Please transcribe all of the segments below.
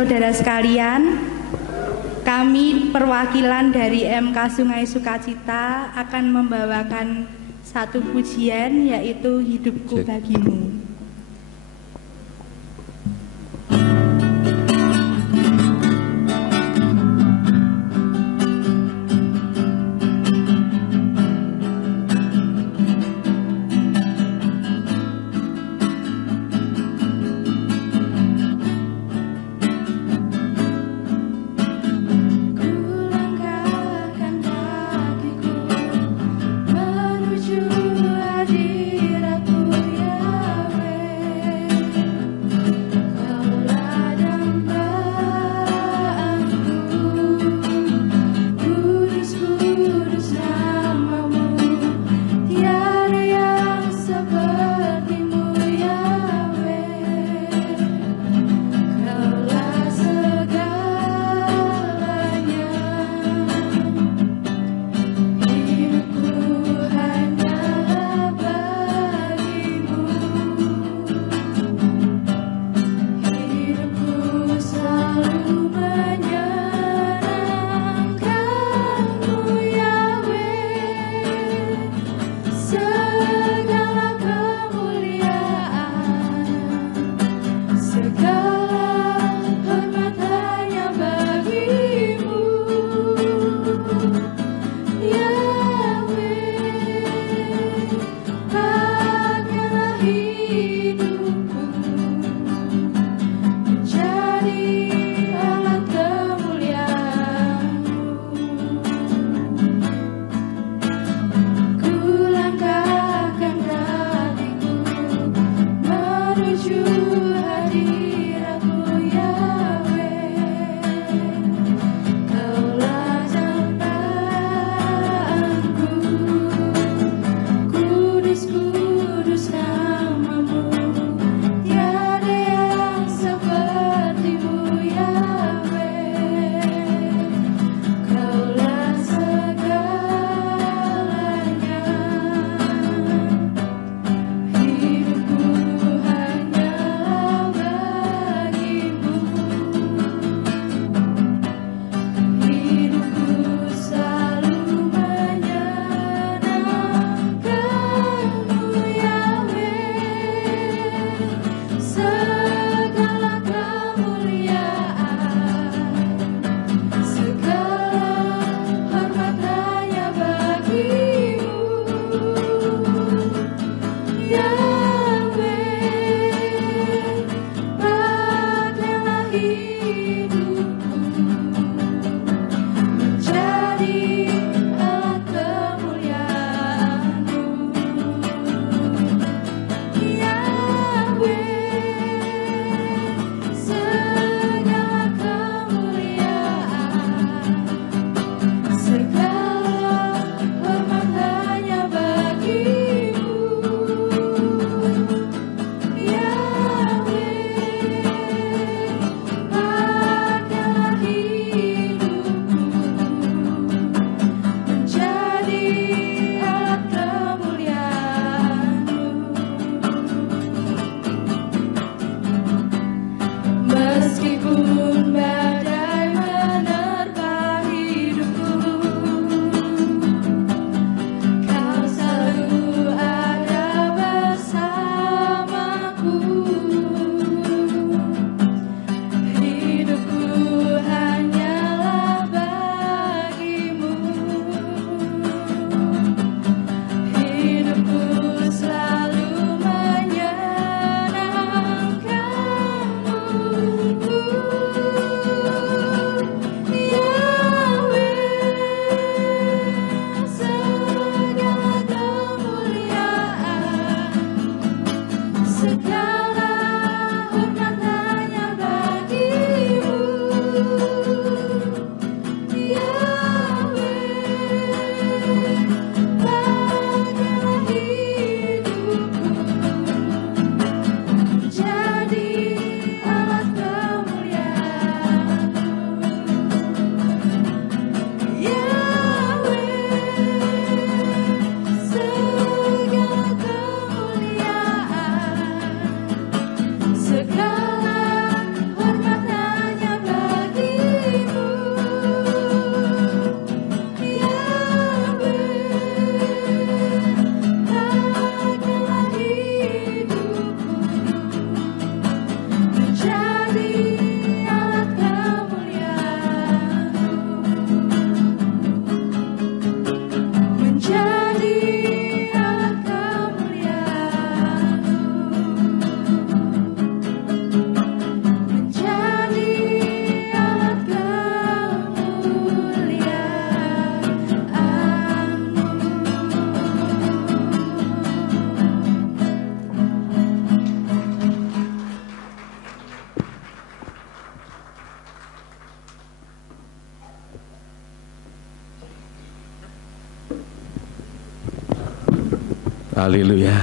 saudara sekalian, kami perwakilan dari MK Sungai Sukacita akan membawakan satu pujian, yaitu Hidupku Bagimu. Menuju hadiratmu Yahweh. Haleluya.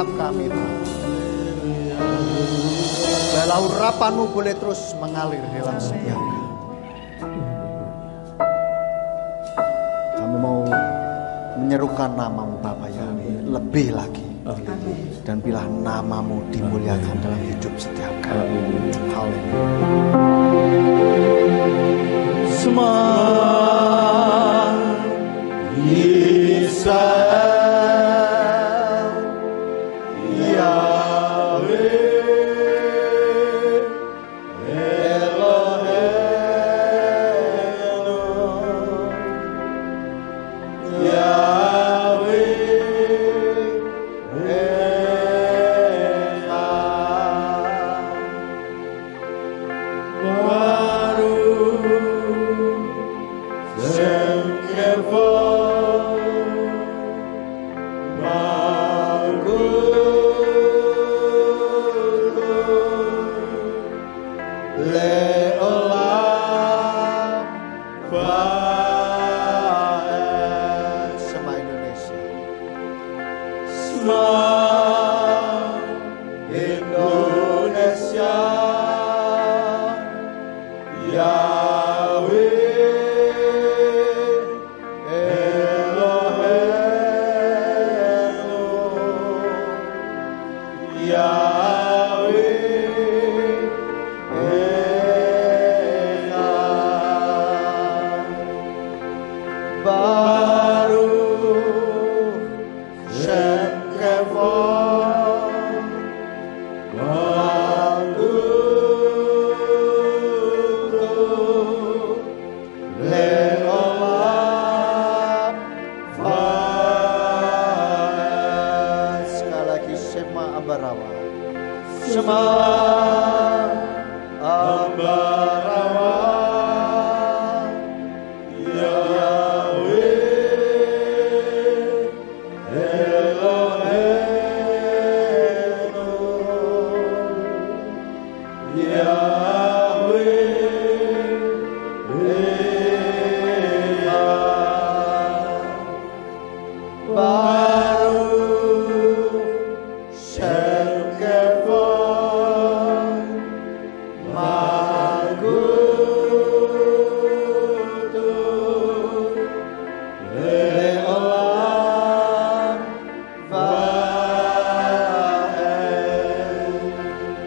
Kami, Bala urapan-Mu boleh terus mengalir dalam setiap kami. Kami mau menyerukan nama-Mu Bapa Yahweh lebih lagi. Dan bila nama-Mu dimuliakan dalam hidup setiap kami. Haleluya. Semua Israel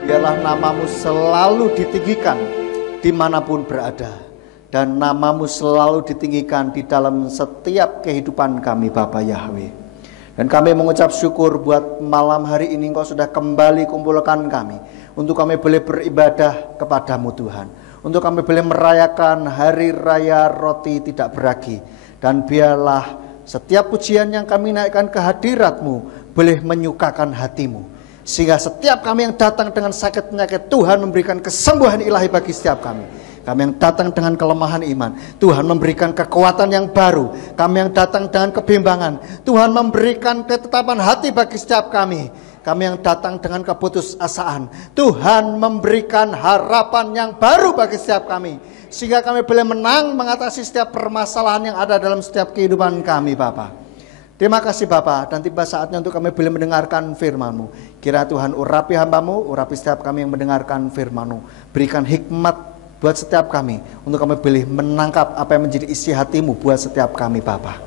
Biarlah namamu selalu ditinggikan dimanapun berada, dan namamu selalu ditinggikan di dalam setiap kehidupan kami Bapa Yahweh. Dan kami mengucap syukur buat malam hari ini Engkau sudah kembali kumpulkan kami, untuk kami boleh beribadah kepadamu Tuhan, untuk kami boleh merayakan hari raya roti tidak beragi. Dan biarlah setiap pujian yang kami naikkan ke hadirat-Mu boleh menyukakan hati-Mu, sehingga setiap kami yang datang dengan sakit penyakit, Tuhan memberikan kesembuhan ilahi bagi setiap kami. Kami yang datang dengan kelemahan iman, Tuhan memberikan kekuatan yang baru. Kami yang datang dengan kebimbangan, Tuhan memberikan ketetapan hati bagi setiap kami. Kami yang datang dengan keputusasaan, Tuhan memberikan harapan yang baru bagi setiap kami, sehingga kami boleh menang mengatasi setiap permasalahan yang ada dalam setiap kehidupan kami Bapa. Terima kasih Bapa, dan tiba saatnya untuk kami boleh mendengarkan firman-Mu. Kira Tuhan urapi hamba-Mu, urapi setiap kami yang mendengarkan firman-Mu. Berikan hikmat buat setiap kami, untuk kami boleh menangkap apa yang menjadi isi hati-Mu buat setiap kami Bapa.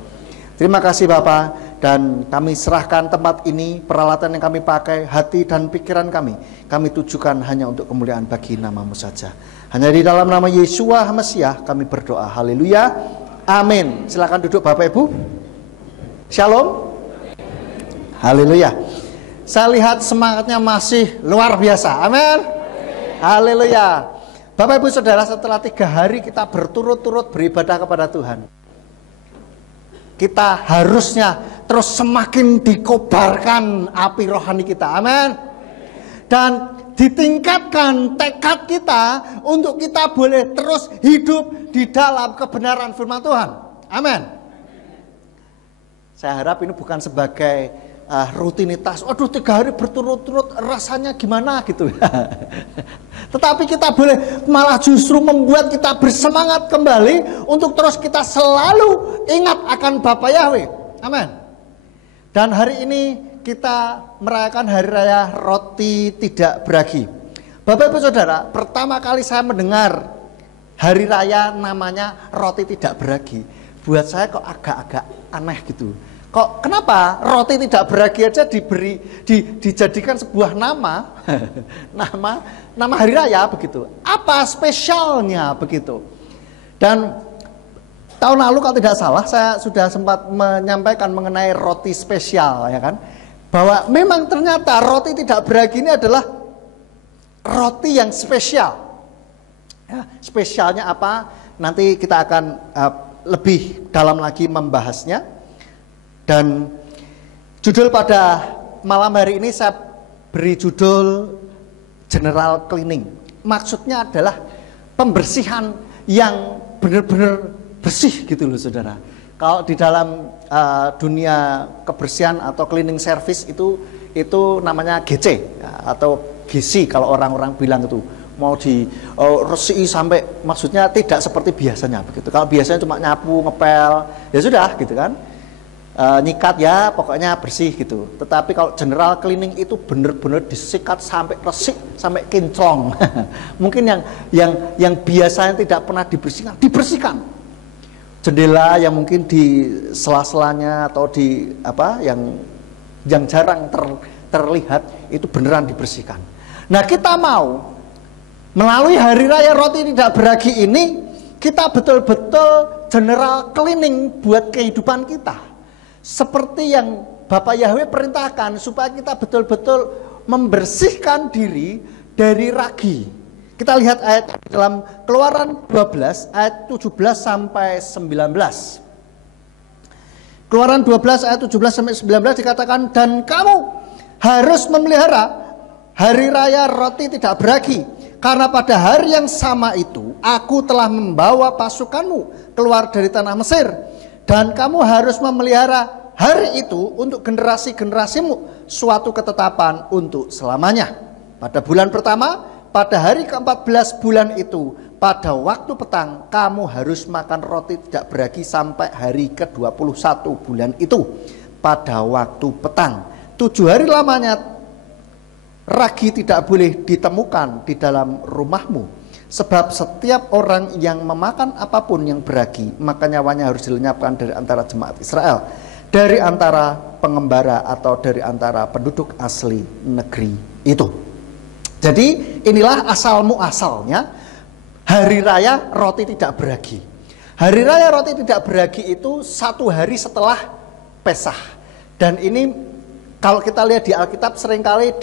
Terima kasih Bapa, dan kami serahkan tempat ini, peralatan yang kami pakai, hati dan pikiran kami tujukan hanya untuk kemuliaan bagi nama-Mu saja. Hanya di dalam nama Yeshua Mesias kami berdoa. Haleluya, amin. Silakan duduk Bapak Ibu. Shalom. Haleluya. Saya lihat semangatnya masih luar biasa. Amin. Haleluya. Bapak Ibu Saudara, setelah 3 hari kita berturut-turut beribadah kepada Tuhan, kita harusnya terus semakin dikobarkan api rohani kita. Amin. Dan ditingkatkan tekad kita untuk kita boleh terus hidup di dalam kebenaran firman Tuhan. Amin. Saya harap ini bukan sebagai rutinitas. Aduh 3 hari berturut-turut rasanya gimana gitu. Tetapi kita boleh malah justru membuat kita bersemangat kembali untuk terus kita selalu ingat akan Bapa Yahweh. Amin. Dan hari ini kita merayakan hari raya roti tidak beragi. Bapak Ibu Saudara, pertama kali saya mendengar hari raya namanya roti tidak beragi, buat saya kok agak-agak aneh gitu. Kok kenapa roti tidak beragi aja dijadikan sebuah nama nama hari raya begitu? Apa spesialnya begitu? Dan tahun lalu kalau tidak salah saya sudah sempat menyampaikan mengenai roti spesial, ya kan? Bahwa memang ternyata roti tidak beragi ini adalah roti yang spesial. Ya, spesialnya apa? Nanti kita akan lebih dalam lagi membahasnya. Dan judul pada malam hari ini saya beri judul General Cleaning. Maksudnya adalah pembersihan yang benar-benar bersih gitu loh saudara. Kalau di dalam dunia kebersihan atau cleaning service itu namanya GC ya, atau GC kalau orang-orang bilang itu mau resiki sampai, maksudnya tidak seperti biasanya begitu. Kalau biasanya cuma nyapu, ngepel, ya sudah gitu kan. Nyikat ya pokoknya bersih gitu. Tetapi kalau general cleaning itu benar-benar disikat sampai resik, sampai kinclong. Mungkin yang biasanya tidak pernah dibersihkan. Jendela yang mungkin di sela-selanya atau di apa yang jarang terlihat itu beneran dibersihkan. Nah, kita mau melalui hari raya roti tidak beragi ini, kita betul-betul general cleaning buat kehidupan kita. Seperti yang Bapak Yahweh perintahkan supaya kita betul-betul membersihkan diri dari ragi. Kita lihat ayat dalam Keluaran 12 ayat 17 sampai 19. Keluaran 12 ayat 17 sampai 19 dikatakan, dan kamu harus memelihara hari raya roti tidak beragi, karena pada hari yang sama itu aku telah membawa pasukanmu keluar dari tanah Mesir. Dan kamu harus memelihara hari itu untuk generasi-generasimu, suatu ketetapan untuk selamanya. Pada bulan pertama, pada hari ke-14 bulan itu, pada waktu petang, kamu harus makan roti tidak beragi sampai hari ke-21 bulan itu. Pada waktu petang, 7 hari lamanya ragi tidak boleh ditemukan di dalam rumahmu. Sebab setiap orang yang memakan apapun yang beragi, maka nyawanya harus dilenyapkan dari antara jemaat Israel, dari antara pengembara atau dari antara penduduk asli negeri itu. Jadi inilah asal muasalnya hari raya roti tidak beragi. Hari raya roti tidak beragi itu 1 hari setelah Pesah. Dan ini kalau kita lihat di Alkitab seringkali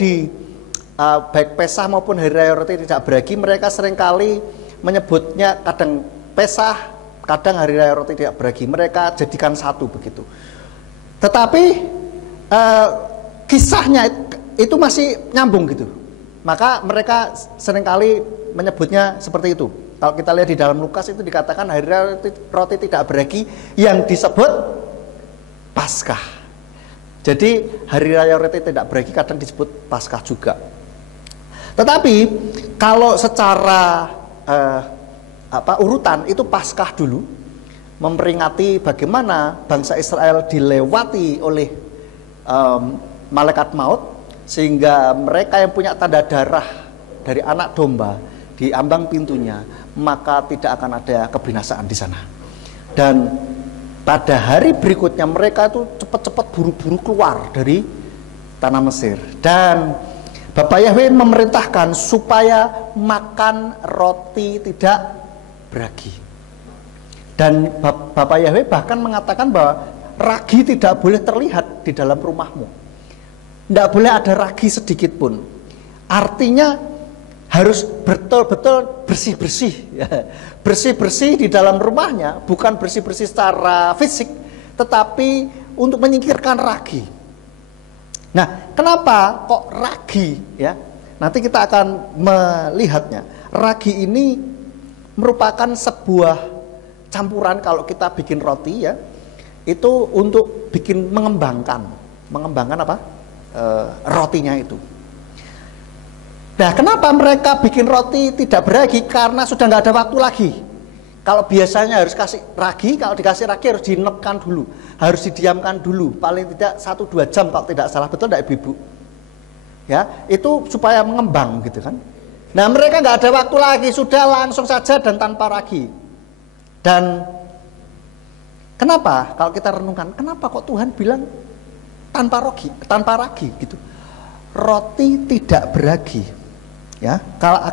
baik Pesah maupun hari raya roti tidak beragi, mereka seringkali menyebutnya kadang Pesah, kadang hari raya roti tidak beragi. Mereka jadikan satu begitu. Tetapi kisahnya itu masih nyambung gitu. Maka mereka seringkali menyebutnya seperti itu. Kalau kita lihat di dalam Lukas itu dikatakan hari raya roti tidak beragi yang disebut Paskah. Jadi hari raya roti tidak beragi kadang disebut Paskah juga. Tetapi kalau secara urutan itu Paskah dulu, memperingati bagaimana bangsa Israel dilewati oleh malaikat maut, sehingga mereka yang punya tanda darah dari anak domba di ambang pintunya, maka tidak akan ada kebinasaan di sana. Dan pada hari berikutnya mereka itu cepat-cepat buru-buru keluar dari tanah Mesir. Dan Bapak Yahweh memerintahkan supaya makan roti tidak beragi. Dan Bapak Yahweh bahkan mengatakan bahwa ragi tidak boleh terlihat di dalam rumahmu. Tidak boleh ada ragi sedikit pun. Artinya harus betul-betul bersih-bersih. Bersih-bersih di dalam rumahnya, bukan bersih-bersih secara fisik, tetapi untuk menyingkirkan ragi. Nah, kenapa kok ragi ya? Nanti kita akan melihatnya. Ragi ini merupakan sebuah campuran kalau kita bikin roti ya. Itu untuk bikin mengembangkan apa? Rotinya itu. Nah, kenapa mereka bikin roti tidak beragi? Karena sudah nggak ada waktu lagi. Kalau biasanya harus kasih ragi, kalau dikasih ragi harus dinepkan dulu, harus didiamkan dulu, paling tidak 1-2 jam kalau tidak salah, betul tidak ibu-ibu? Ya, itu supaya mengembang gitu kan. Nah, mereka nggak ada waktu lagi, sudah langsung saja dan tanpa ragi. Dan kenapa? Kalau kita renungkan, kenapa kok Tuhan bilang tanpa ragi gitu? Roti tidak beragi. Ya,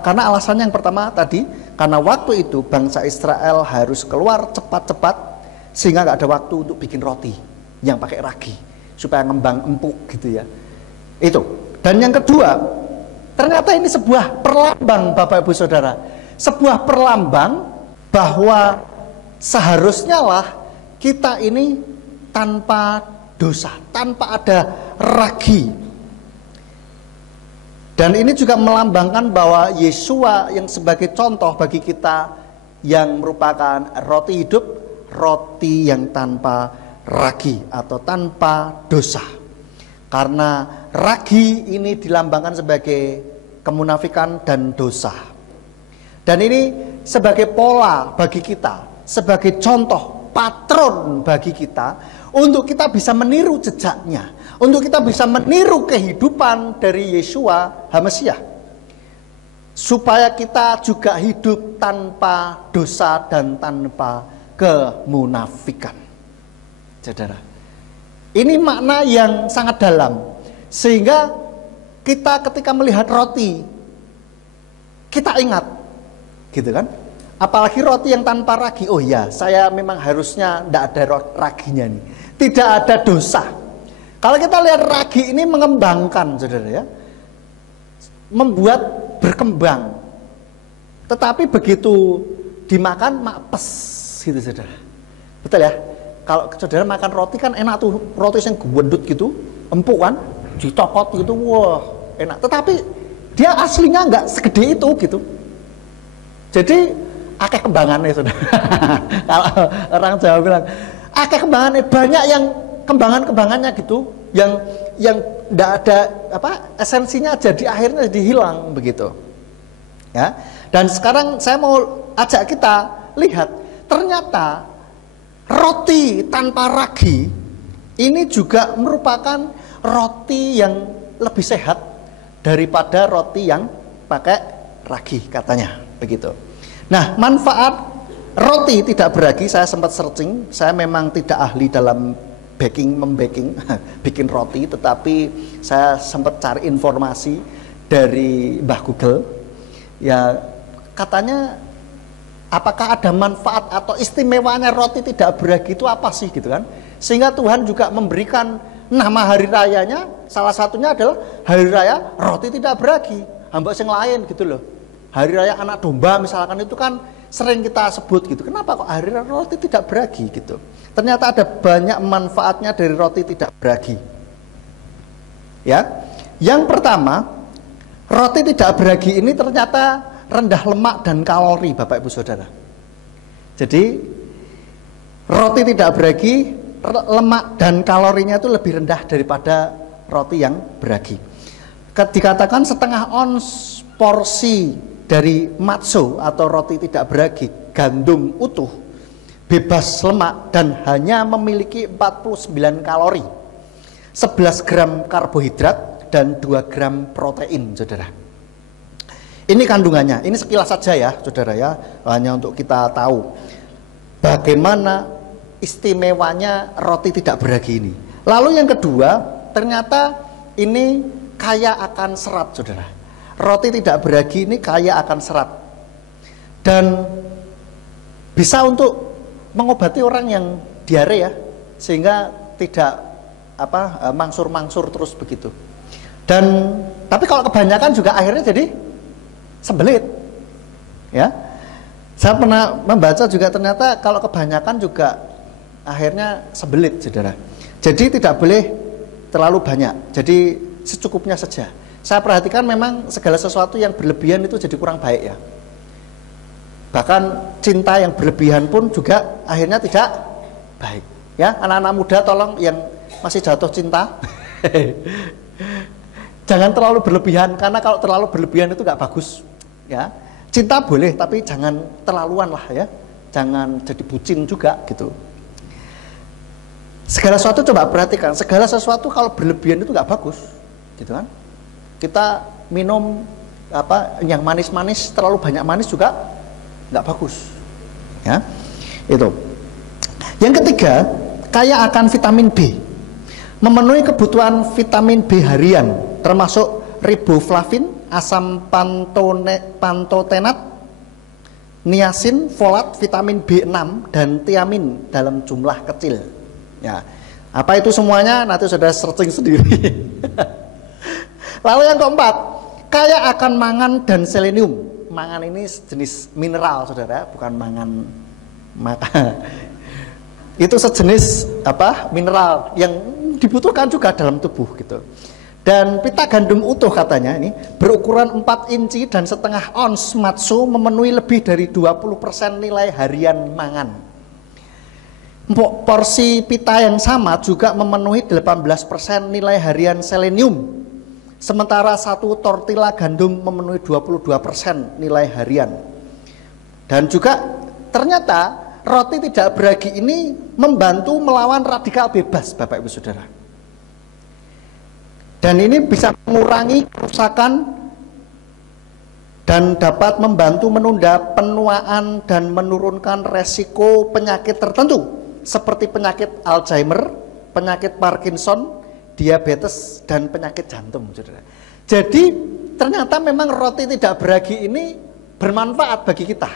karena alasannya yang pertama tadi, karena waktu itu bangsa Israel harus keluar cepat-cepat sehingga nggak ada waktu untuk bikin roti yang pakai ragi supaya ngembang empuk gitu ya. Itu. Dan yang kedua, ternyata ini sebuah perlambang Bapak Ibu Saudara, sebuah perlambang bahwa seharusnya lah kita ini tanpa dosa, tanpa ada ragi. Dan ini juga melambangkan bahwa Yesua yang sebagai contoh bagi kita yang merupakan roti hidup, roti yang tanpa ragi atau tanpa dosa. Karena ragi ini dilambangkan sebagai kemunafikan dan dosa. Dan ini sebagai pola bagi kita, sebagai contoh, patron bagi kita, untuk kita bisa meniru jejaknya, untuk kita bisa meniru kehidupan dari Yesua HaMesiah, supaya kita juga hidup tanpa dosa dan tanpa kemunafikan. Saudara, ini makna yang sangat dalam, sehingga kita ketika melihat roti, kita ingat, gitu kan? Apalagi roti yang tanpa ragi. Oh ya, saya memang harusnya tidak ada raginya nih, tidak ada dosa. Kalau kita lihat ragi ini mengembangkan, saudara ya, membuat berkembang. Tetapi begitu dimakan mapes gitu, saudara. Betul ya? Kalau saudara makan roti kan enak tuh, roti yang gendut gitu, empuk kan, dicokot gitu, wah enak. Tetapi dia aslinya nggak segede itu gitu. Jadi akeh kembangannya, saudara. Kalau orang Jawa bilang akeh kembangannya, banyak yang kembangannya gitu, yang nggak ada esensinya, jadi akhirnya dihilang begitu. Ya. Dan sekarang saya mau ajak kita lihat, ternyata roti tanpa ragi ini juga merupakan roti yang lebih sehat daripada roti yang pakai ragi, katanya begitu. Nah, manfaat roti tidak beragi, saya sempat searching, saya memang tidak ahli dalam membaking bikin roti, tetapi saya sempat cari informasi dari Mbah Google. Ya, katanya apakah ada manfaat atau istimewanya roti tidak beragi itu apa sih gitu kan? Sehingga Tuhan juga memberikan nama hari rayanya, salah satunya adalah hari raya roti tidak beragi. Hamba yang lain gitu loh. Hari raya anak domba misalkan itu kan sering kita sebut gitu. Kenapa kok hari raya roti tidak beragi gitu? Ternyata ada banyak manfaatnya dari roti tidak beragi. Ya. Yang pertama, roti tidak beragi ini ternyata rendah lemak dan kalori, Bapak Ibu Saudara. Jadi roti tidak beragi, lemak dan kalorinya itu lebih rendah daripada roti yang beragi. Dikatakan setengah ons porsi dari matzo atau roti tidak beragi, gandum utuh, bebas lemak dan hanya memiliki 49 kalori, 11 gram karbohidrat dan 2 gram protein, saudara. Ini kandungannya, ini sekilas saja ya, saudara ya, hanya untuk kita tahu bagaimana istimewanya roti tidak beragi ini. Lalu yang kedua, ternyata ini kaya akan serat, saudara. Roti tidak beragi ini kaya akan serat dan bisa untuk mengobati orang yang diare ya, sehingga tidak mangsur-mangsur terus begitu. Dan tapi kalau kebanyakan juga akhirnya jadi sembelit. Ya. Saya pernah membaca juga ternyata kalau kebanyakan juga akhirnya sembelit, saudara. Jadi tidak boleh terlalu banyak. Jadi secukupnya saja. Saya perhatikan memang segala sesuatu yang berlebihan itu jadi kurang baik ya. Bahkan cinta yang berlebihan pun juga akhirnya tidak baik. Ya, anak-anak muda tolong yang masih jatuh cinta, jangan terlalu berlebihan, karena kalau terlalu berlebihan itu nggak bagus. Ya, cinta boleh, tapi jangan terlaluan lah ya. Jangan jadi bucin juga gitu. Segala sesuatu coba perhatikan, segala sesuatu kalau berlebihan itu nggak bagus, gitu kan? Kita minum yang manis-manis, terlalu banyak manis juga nggak bagus, ya. Itu. Yang ketiga, kaya akan vitamin B, memenuhi kebutuhan vitamin B harian, termasuk riboflavin, asam pantotenat, niacin, folat, vitamin B6 dan tiamin dalam jumlah kecil. Ya, apa itu semuanya nanti sudah searching sendiri. Lalu yang keempat, kaya akan mangan dan selenium. Mangan ini sejenis mineral, saudara, bukan mangan maka. Itu sejenis mineral yang dibutuhkan juga dalam tubuh gitu. Dan pita gandum utuh katanya ini berukuran 4 inci dan setengah ons matsu memenuhi lebih dari 20% nilai harian mangan. Porsi pita yang sama juga memenuhi 18% nilai harian selenium. Sementara satu tortilla gandum memenuhi 22% nilai harian. Dan juga ternyata roti tidak beragi ini membantu melawan radikal bebas, Bapak Ibu Saudara. Dan ini bisa mengurangi kerusakan dan dapat membantu menunda penuaan dan menurunkan resiko penyakit tertentu seperti penyakit Alzheimer, penyakit Parkinson, diabetes, dan penyakit jantung. Saudara. Jadi ternyata memang roti tidak beragi ini bermanfaat bagi kita.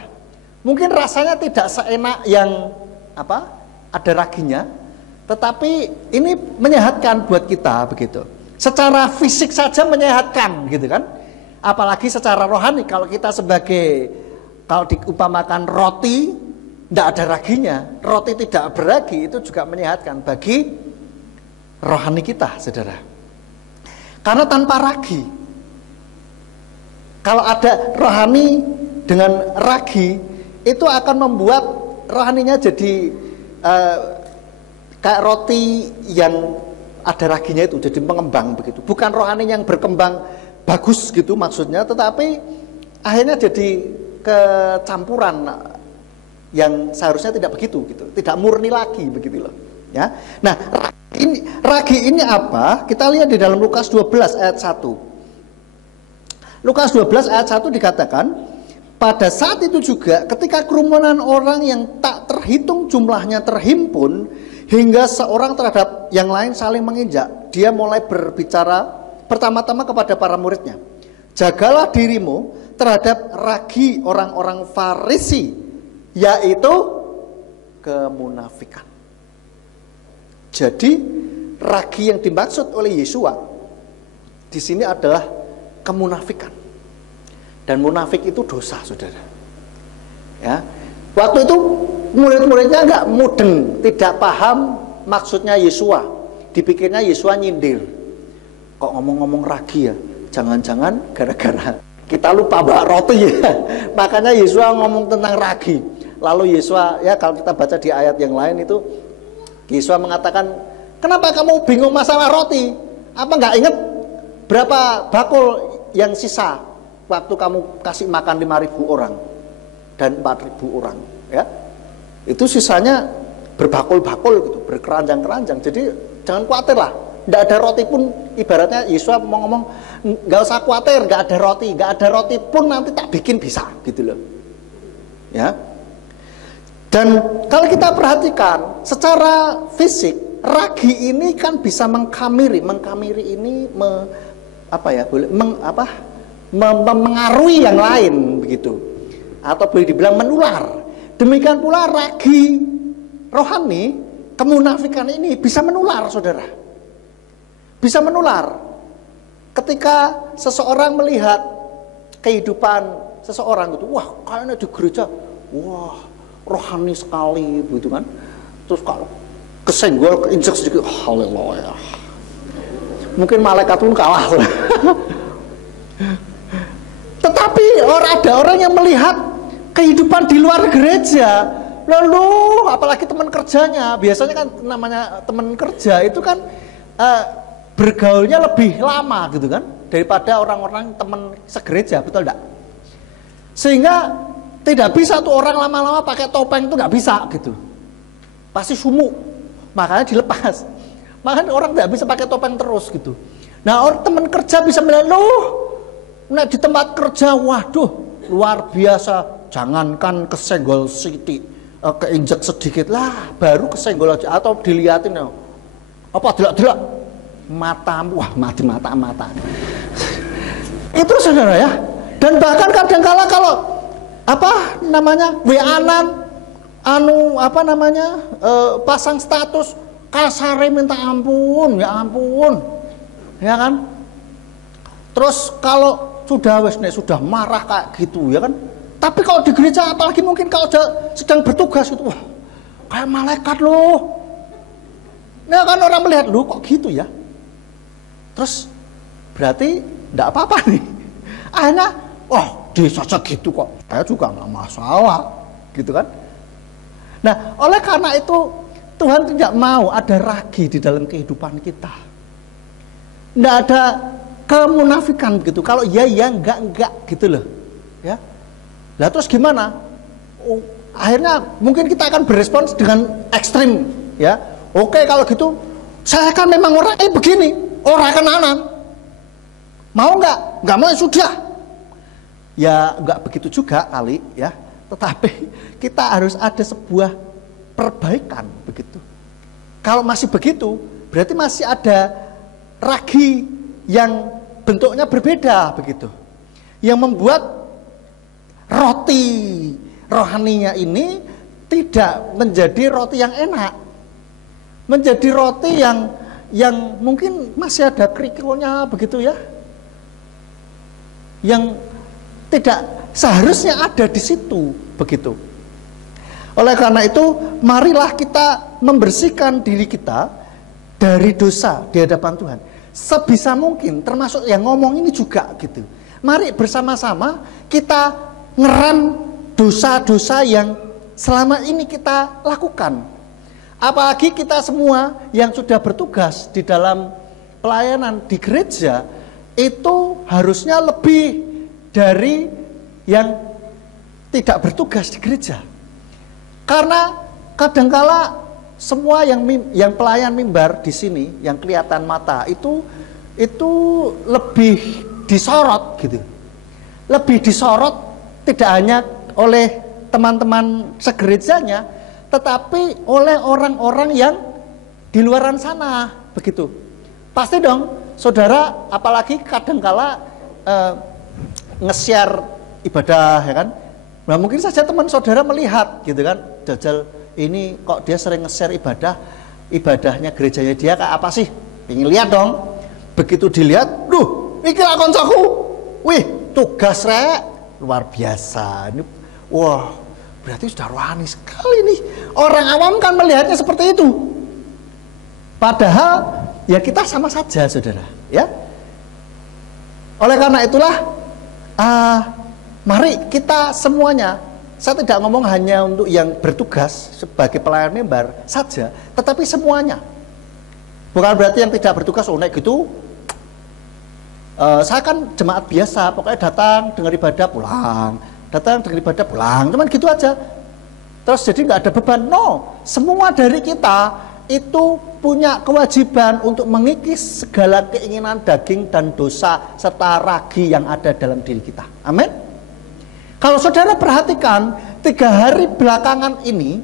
Mungkin rasanya tidak seenak yang ada raginya, tetapi ini menyehatkan buat kita begitu. Secara fisik saja menyehatkan gitu kan. Apalagi secara rohani kalau kita kalau diumpamakan roti tidak ada raginya, roti tidak beragi itu juga menyehatkan bagi rohani kita, Saudara. Karena tanpa ragi, kalau ada rohani dengan ragi itu akan membuat rohaninya jadi kayak roti yang ada raginya itu jadi mengembang begitu. Bukan rohani yang berkembang bagus gitu maksudnya, tetapi akhirnya jadi kecampuran yang seharusnya tidak begitu gitu. Tidak murni lagi begitu loh. Ya. Nah, ragi ini apa? Kita lihat di dalam Lukas 12 ayat 1. Lukas 12 ayat 1 dikatakan, pada saat itu juga ketika kerumunan orang yang tak terhitung jumlahnya terhimpun hingga seorang terhadap yang lain saling menginjak, dia mulai berbicara pertama-tama kepada para muridnya, jagalah dirimu terhadap ragi orang-orang Farisi, yaitu kemunafikan. Jadi ragi yang dimaksud oleh Yesua di sini adalah kemunafikan. Dan munafik itu dosa, Saudara. Ya. Waktu itu murid-muridnya nggak mudeng, tidak paham maksudnya Yesua. Dipikirnya Yesua nyindir. Kok ngomong-ngomong ragi ya? Jangan-jangan gara-gara kita lupa bawa roti ya. Makanya Yesua ngomong tentang ragi. Lalu Yesua, ya kalau kita baca di ayat yang lain itu, Yesua mengatakan, kenapa kamu bingung masalah roti? Apa nggak ingat berapa bakul yang sisa waktu kamu kasih makan 5.000 orang dan 4.000 orang, ya? Itu sisanya berbakul-bakul gitu, berkeranjang-keranjang. Jadi jangan khawatir lah, nggak ada roti pun, ibaratnya Yesus mau ngomong, nggak usah khawatir, nggak ada roti pun nanti tak bikin bisa, gitu loh, ya. Dan kalau kita perhatikan secara fisik, ragi ini kan bisa mengkamiri ini mengaruhi yang lain begitu, atau boleh dibilang menular. Demikian pula ragi rohani, kemunafikan ini bisa menular, Saudara. Bisa menular. Ketika seseorang melihat kehidupan seseorang gitu, wah kayaknya di gereja, wah rohani sekali begitu kan. Terus kalau kesenggol, keinjek sedikit, haleluya. Mungkin malaikat pun kalah. Tetapi ada orang yang melihat kehidupan di luar gereja, lalu apalagi teman kerjanya, biasanya kan namanya teman kerja itu kan bergaulnya lebih lama gitu kan daripada orang-orang teman segereja, betul enggak? Sehingga tidak bisa tuh orang lama-lama pakai topeng itu nggak bisa gitu, pasti sumuk, makanya dilepas. Makanya orang tidak bisa pakai topeng terus gitu. Nah orang teman kerja bisa melihat, loh nah di tempat kerja, waduh luar biasa, jangankan kesenggol sedikit, keinjek sedikit lah, baru kesenggol aja, atau dilihatin apa delak-delak matamu, wah mata. Itu Saudara ya. Dan bahkan kadang-kala kalau WA-an pasang status kasare minta ampun, ya ampun, ya kan. Terus kalau sudah marah kayak gitu ya kan. Tapi kalau di gereja, apalagi mungkin kalau sedang bertugas gitu, wah kayak malaikat loh. Nah kan orang melihat, loh kok gitu ya. Terus berarti enggak apa-apa nih. Akhirnya, oh dia saja gitu kok, saya juga nggak masalah, gitu kan. Nah, oleh karena itu Tuhan tidak mau ada ragi di dalam kehidupan kita. Tidak ada kemunafikan gitu. Kalau ya enggak gitu loh. Ya. Lah terus gimana? Oh, akhirnya mungkin kita akan berespons dengan ekstrim, ya. Oke, kalau gitu saya kan memang orangnya begini, orang kenanan. Mau enggak? Enggak mau, sudah. Ya enggak begitu juga kali, ya. Tetapi kita harus ada sebuah perbaikan begitu. Kalau masih begitu, berarti masih ada ragi yang bentuknya berbeda begitu. Yang membuat roti rohaninya ini tidak menjadi roti yang enak. Menjadi roti yang mungkin masih ada kerikilnya begitu ya. Yang tidak seharusnya ada di situ begitu. Oleh karena itu, marilah kita membersihkan diri kita dari dosa di hadapan Tuhan. Sebisa mungkin, termasuk yang ngomong ini juga gitu. Mari bersama-sama kita ngerem dosa-dosa yang selama ini kita lakukan. Apalagi kita semua yang sudah bertugas di dalam pelayanan di gereja, itu harusnya lebih dari yang tidak bertugas di gereja. Karena kadangkala semua yang pelayan mimbar di sini yang kelihatan mata itu lebih disorot gitu. Lebih disorot tidak hanya oleh teman-teman segerejanya, tetapi oleh orang-orang yang di luaran sana begitu. Pasti dong, saudara, apalagi kadangkala nge-share ibadah ya kan. Nah, mungkin saja teman saudara melihat gitu kan, jajal ini kok dia sering nge-share ibadahnya gerejanya dia kayak apa sih? Ingin lihat dong. Begitu dilihat, duh, iki lah koncoku. Wih, tugas rek, luar biasa. Ini, wah, berarti sudah rohani sekali nih. Orang awam kan melihatnya seperti itu. Padahal ya kita sama saja, saudara, ya. Oleh karena itulah, mari kita semuanya, saya tidak ngomong hanya untuk yang bertugas sebagai pelayan mimbar saja, tetapi semuanya. Bukan berarti yang tidak bertugas, oh naik gitu, saya kan jemaat biasa, pokoknya datang, dengar ibadah, pulang. Datang, dengar ibadah, pulang. Cuman gitu aja. Terus jadi nggak ada beban. No, semua dari kita itu punya kewajiban untuk mengikis segala keinginan daging dan dosa serta ragi yang ada dalam diri kita. Amin. Kalau saudara perhatikan 3 hari belakangan ini,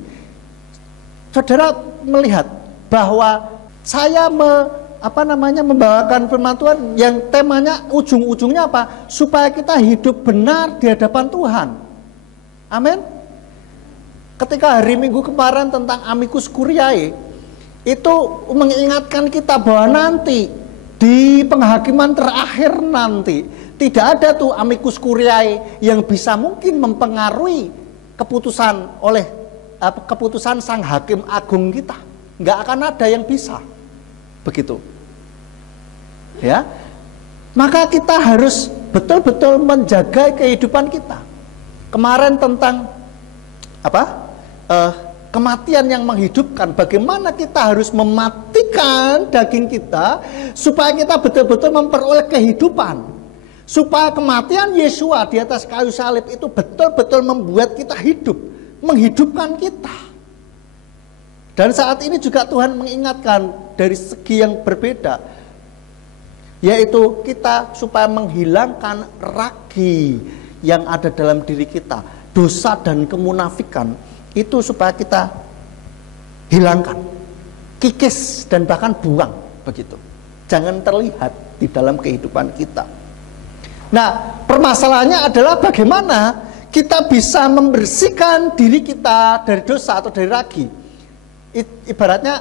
saudara melihat bahwa saya membawakan firman Tuhan yang temanya ujung-ujungnya apa? Supaya kita hidup benar di hadapan Tuhan. Amin. Ketika hari Minggu kemarin tentang Amicus Curiae, itu mengingatkan kita bahwa nanti di penghakiman terakhir nanti tidak ada tuh Amicus Curiae yang bisa mungkin mempengaruhi keputusan sang hakim agung kita. Nggak akan ada yang bisa. Begitu. Ya. Maka kita harus betul-betul menjaga kehidupan kita. Kemarin tentang kematian yang menghidupkan, bagaimana kita harus mematikan daging kita supaya kita betul-betul memperoleh kehidupan, supaya kematian Yesua di atas kayu salib itu betul-betul membuat kita hidup, menghidupkan kita. Dan saat ini juga Tuhan mengingatkan dari segi yang berbeda, yaitu kita supaya menghilangkan ragi yang ada dalam diri kita, dosa dan kemunafikan itu supaya kita hilangkan, kikis dan bahkan buang begitu. Jangan terlihat di dalam kehidupan kita. Nah, permasalahannya adalah bagaimana kita bisa membersihkan diri kita dari dosa atau dari ragi. Ibaratnya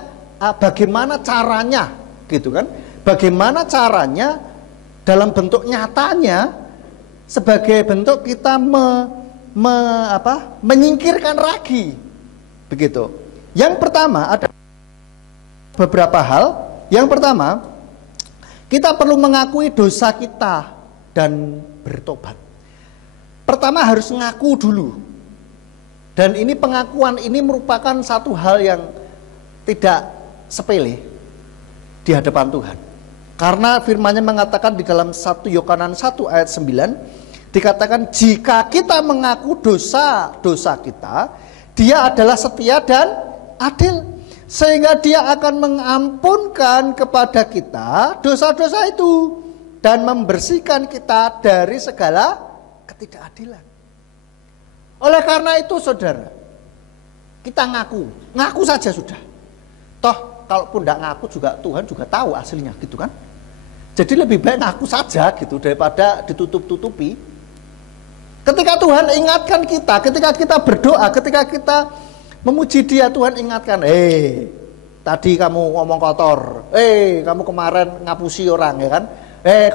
bagaimana caranya gitu kan? Bagaimana caranya dalam bentuk nyatanya sebagai bentuk kita menyingkirkan ragi begitu. Yang pertama ada beberapa hal. Yang pertama, Kita perlu mengakui dosa kita dan bertobat. Pertama harus ngaku dulu. Dan ini pengakuan ini merupakan satu hal yang tidak sepele di hadapan Tuhan. Karena firman-Nya mengatakan di dalam 1 Yohanes 1 ayat 9 dikatakan jika kita mengaku dosa-dosa kita, Dia adalah setia dan adil sehingga Dia akan mengampunkan kepada kita dosa-dosa itu dan membersihkan kita dari segala ketidakadilan. Oleh karena itu saudara, kita ngaku saja sudah. Toh kalaupun tidak ngaku juga Tuhan juga tahu aslinya gitu kan. Jadi lebih baik ngaku saja gitu daripada ditutup-tutupi. Ketika Tuhan ingatkan kita, ketika kita berdoa, ketika kita memuji Dia, Tuhan ingatkan, tadi kamu ngomong kotor, kamu kemarin ngapusi orang ya kan,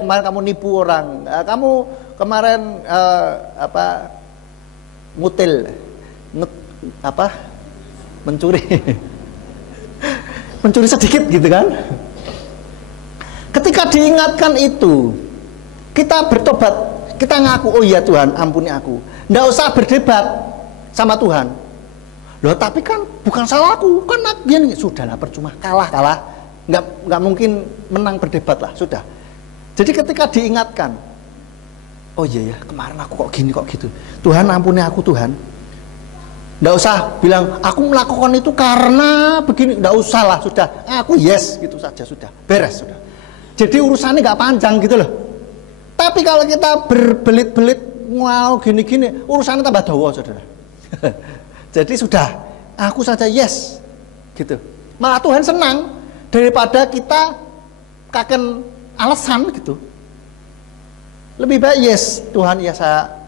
kemarin kamu nipu orang, kamu kemarin ngutil, mencuri sedikit gitu kan. Ketika diingatkan itu, kita bertobat, kita ngaku, oh iya Tuhan ampuni aku. Nggak usah berdebat sama Tuhan. Loh tapi kan bukan salahku, kan sudahlah percuma, kalah. Nggak mungkin menang berdebat lah, sudah. Jadi ketika diingatkan, oh iya ya kemarin aku kok gini kok gitu, Tuhan ampuni aku Tuhan. Nggak usah bilang aku melakukan itu karena begini, nggak usah lah, sudah aku yes gitu saja, sudah beres sudah. Jadi urusannya nggak panjang gitu loh. Tapi kalau kita berbelit-belit wow gini-gini, urusannya tambah dawa saudara. Jadi sudah aku saja yes gitu. Malah Tuhan senang daripada kita kaken alasan gitu. Lebih baik yes Tuhan ya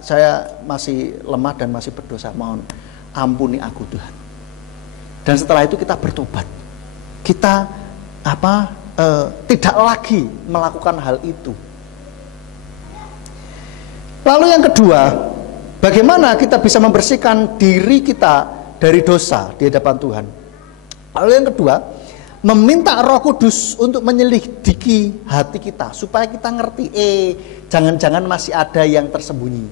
saya masih lemah dan masih berdosa, mohon ampuni aku Tuhan. Dan setelah itu kita bertobat. Kita tidak lagi melakukan hal itu. Lalu yang kedua, bagaimana kita bisa membersihkan diri kita dari dosa di hadapan Tuhan? Lalu yang kedua, meminta Roh Kudus untuk menyelidiki hati kita supaya kita ngerti, jangan-jangan masih ada yang tersembunyi.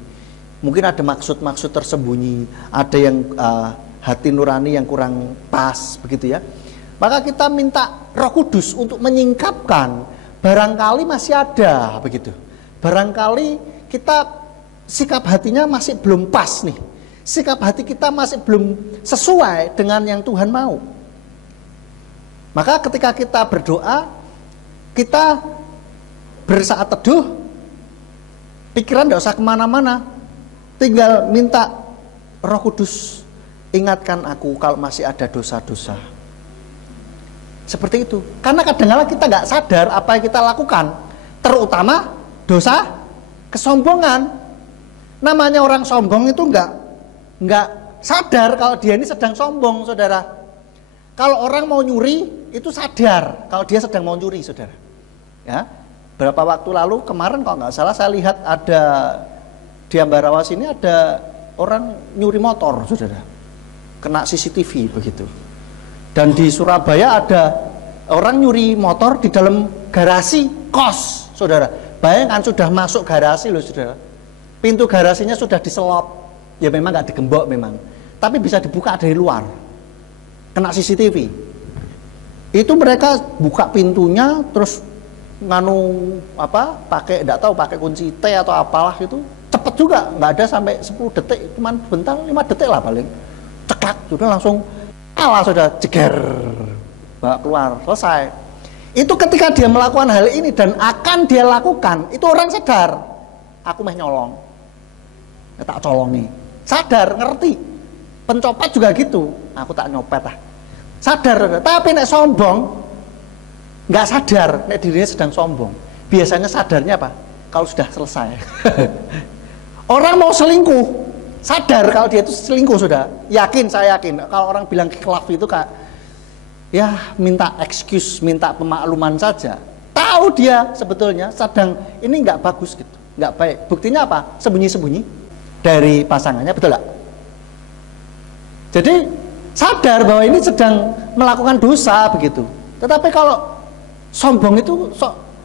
Mungkin ada maksud-maksud tersembunyi, ada yang hati nurani yang kurang pas begitu ya. Maka kita minta Roh Kudus untuk menyingkapkan, barangkali masih ada begitu. Barangkali kita sikap hatinya masih belum pas nih. Sikap hati kita masih belum sesuai dengan yang Tuhan mau. Maka ketika kita berdoa, kita bersaat teduh, pikiran tidak usah kemana-mana, tinggal minta Roh Kudus, ingatkan aku kalau masih ada dosa-dosa. Seperti itu. Karena kadang-kadang kita nggak sadar apa yang kita lakukan, terutama dosa kesombongan. Namanya orang sombong itu nggak sadar kalau dia ini sedang sombong, saudara. Kalau orang mau nyuri itu sadar kalau dia sedang mau nyuri, saudara. Ya, berapa waktu lalu kemarin kalau nggak salah saya lihat ada di Ambarawa sini ada orang nyuri motor, saudara. Kena CCTV begitu. Dan di Surabaya ada orang nyuri motor di dalam garasi kos, saudara. Bayangkan sudah masuk garasi loh, saudara. Pintu garasinya sudah diselop, ya memang nggak digembok memang, tapi bisa dibuka dari luar. Kena CCTV. Itu mereka buka pintunya, terus pakai enggak tahu pakai kunci T atau apalah itu, cepet juga, nggak ada sampai 10 detik, cuman bentar 5 detik lah paling. Ceklak, sudah langsung sudah jeger, bawa keluar, selesai. Itu ketika dia melakukan hal ini dan akan dia lakukan, itu orang sadar, aku meh nyolong, tak colongi, sadar, ngerti. Pencopet juga gitu, aku tak nyopet lah, sadar. Tapi nek sombong, nggak sadar, nek dirinya sedang sombong. Biasanya sadarnya apa? Kalau sudah selesai. Orang mau selingkuh, sadar kalau dia itu selingkuh sudah. Saya yakin kalau orang bilang khilaf itu kayak ya minta excuse, minta pemakluman saja. Tahu dia sebetulnya sedang ini nggak bagus gitu, nggak baik. Buktinya apa? Sembunyi-sembunyi dari pasangannya, betul nggak? Jadi sadar bahwa ini sedang melakukan dosa begitu. Tetapi kalau sombong itu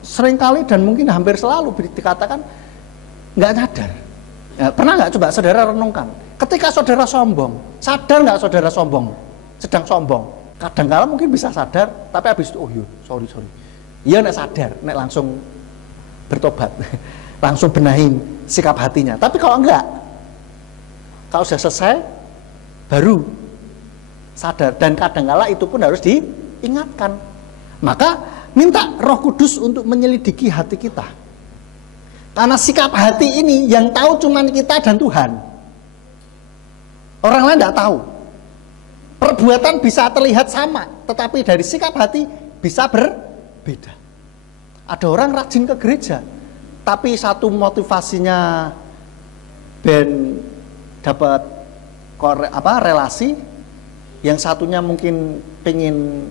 seringkali dan mungkin hampir selalu dikatakan nggak nyadar. Ya, pernah nggak coba saudara renungkan? Ketika saudara sombong, sadar nggak saudara sombong? Sedang sombong. Kadang-kala mungkin bisa sadar, tapi habis itu, oh iya, sorry. Iya nek sadar, nek langsung bertobat, langsung benahin sikap hatinya. Tapi kalau enggak, kalau sudah selesai, baru sadar. Dan kadang-kala itu pun harus diingatkan. Maka minta Roh Kudus untuk menyelidiki hati kita. Karena sikap hati ini yang tahu cuman kita dan Tuhan. Orang lain tidak tahu. Perbuatan bisa terlihat sama, tetapi dari sikap hati bisa berbeda. Ada orang rajin ke gereja, tapi satu motivasinya ben dapat relasi, yang satunya mungkin pengen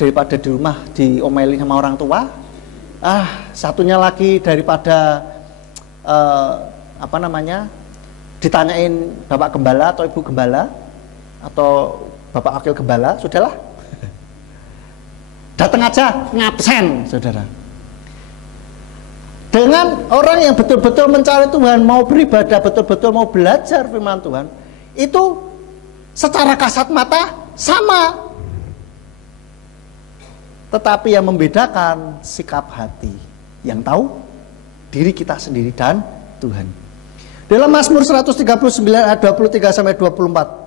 daripada di rumah diomelin sama orang tua, satunya lagi daripada ditanyain bapak gembala atau ibu gembala atau bapak wakil gembala, sudahlah datang aja ngabsen, saudara. Dengan orang yang betul-betul mencari Tuhan, mau beribadah, betul-betul mau belajar firman Tuhan, itu secara kasat mata sama, tetapi yang membedakan sikap hati, yang tahu diri kita sendiri dan Tuhan. Dalam Mazmur 139 ayat 23 sampai 24.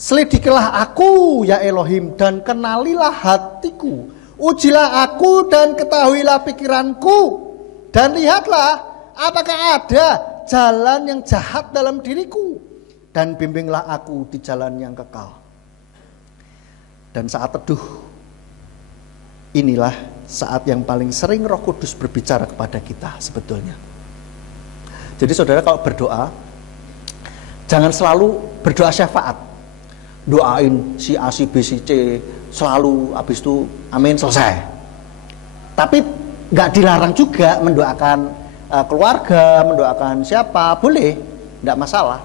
Selidikilah aku ya Elohim dan kenalilah hatiku. Ujilah aku dan ketahuilah pikiranku. Dan lihatlah apakah ada jalan yang jahat dalam diriku. Dan bimbinglah aku di jalan yang kekal. Dan saat teduh, inilah saat yang paling sering Roh Kudus berbicara kepada kita sebetulnya. Jadi saudara kalau berdoa, jangan selalu berdoa syafaat. Doain si A, si B, si C, selalu habis itu amin selesai. Tapi nggak dilarang juga mendoakan keluarga, mendoakan siapa, boleh, nggak masalah.